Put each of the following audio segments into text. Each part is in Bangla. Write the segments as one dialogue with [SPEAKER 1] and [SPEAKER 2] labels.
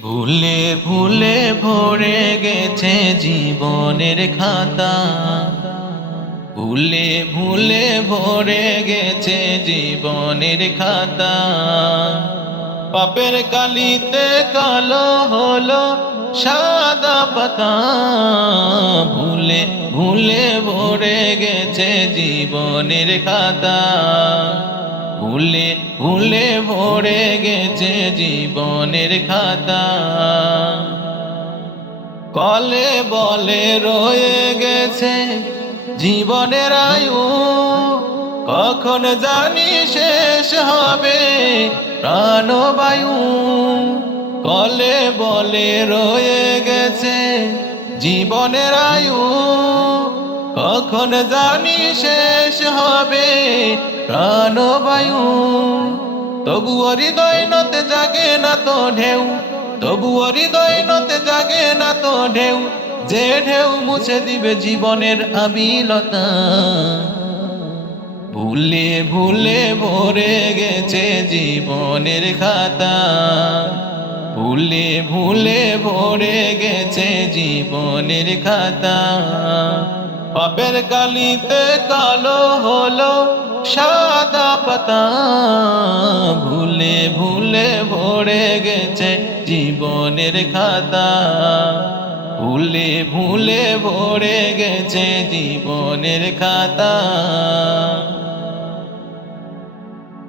[SPEAKER 1] ভুলে ভুলে ভরে গেছে জীবনের খাতা। ভুলে ভুলে ভরে গেছে জীবনের খাতা। পাপের কালিতে কালো হলো সাদা পাতা ভুলে ভুলে ভরে গেছে জীবনের খাতা। ভুলে ভুলে ভরে গেছে জীবনের খাতা। কলে বলে রয়ে গেছে জীবনের আয়ু। কখন জানি শেষ হবে প্রাণবায়ু। কলে বলে রয়ে গেছে জীবনের আয়ু। কখন জানি শেষ হবে প্রাণবায়ু। তবু হৃদয় নতে জাগে না তো ঢেউ। তবু হৃদয় নতে জাগে না তো ঢেউ। যে ঢেউ মুছে দিবে জীবনের আবিলতা। ভুলে ভুলে ভরে গেছে জীবনের খাতা। ভুলে ভুলে ভরে গেছে জীবনের খাতা। পাপের কালিতে কালো হলো সাদা পাতা। ভুলে ভুলে ভরে গেছে জীবনের খাতা। ভুলে ভুলে ভরে গেছে জীবনের খাতা।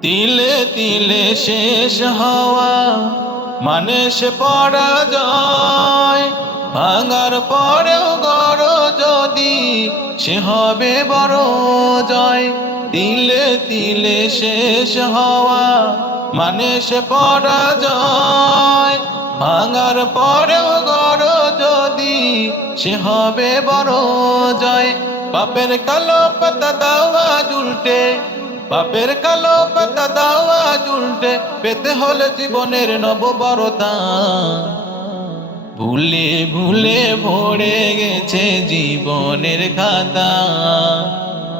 [SPEAKER 1] তিলে তিলে শেষ হওয়া মানে সে পরাজয় ভাঙার পরেও গড় যদি সে হবে বড় জয়। তিলে তিলে শেষ হওয়া মানে সে পরাজয় ভাঙার পরেও গড় যদি সে হবে বড় জয়। পাপের কালো পাতা দাওয়া উল্টে পাপের কালো পাতা দাওয়া উল্টে, পেতে হলে জীবনের নববরতা ভুলে ভুলে ভরে গেছে জীবনের খাতা।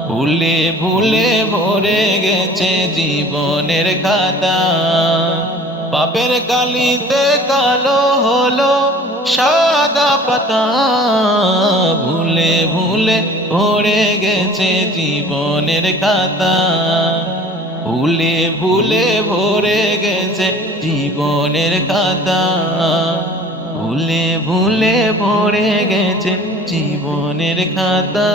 [SPEAKER 1] ভুলে ভুলে ভরে গেছে জীবনের খাতা। পাপের কালিতে কালো হলো, সাদা পাতা। ভুলে ভুলে ভরে গেছে জীবনের খাতা। ভুলে ভুলে ভরে গেছে জীবনের খাতা। ভুলে ভুলে ভরে গেছে জীবনের খাতা।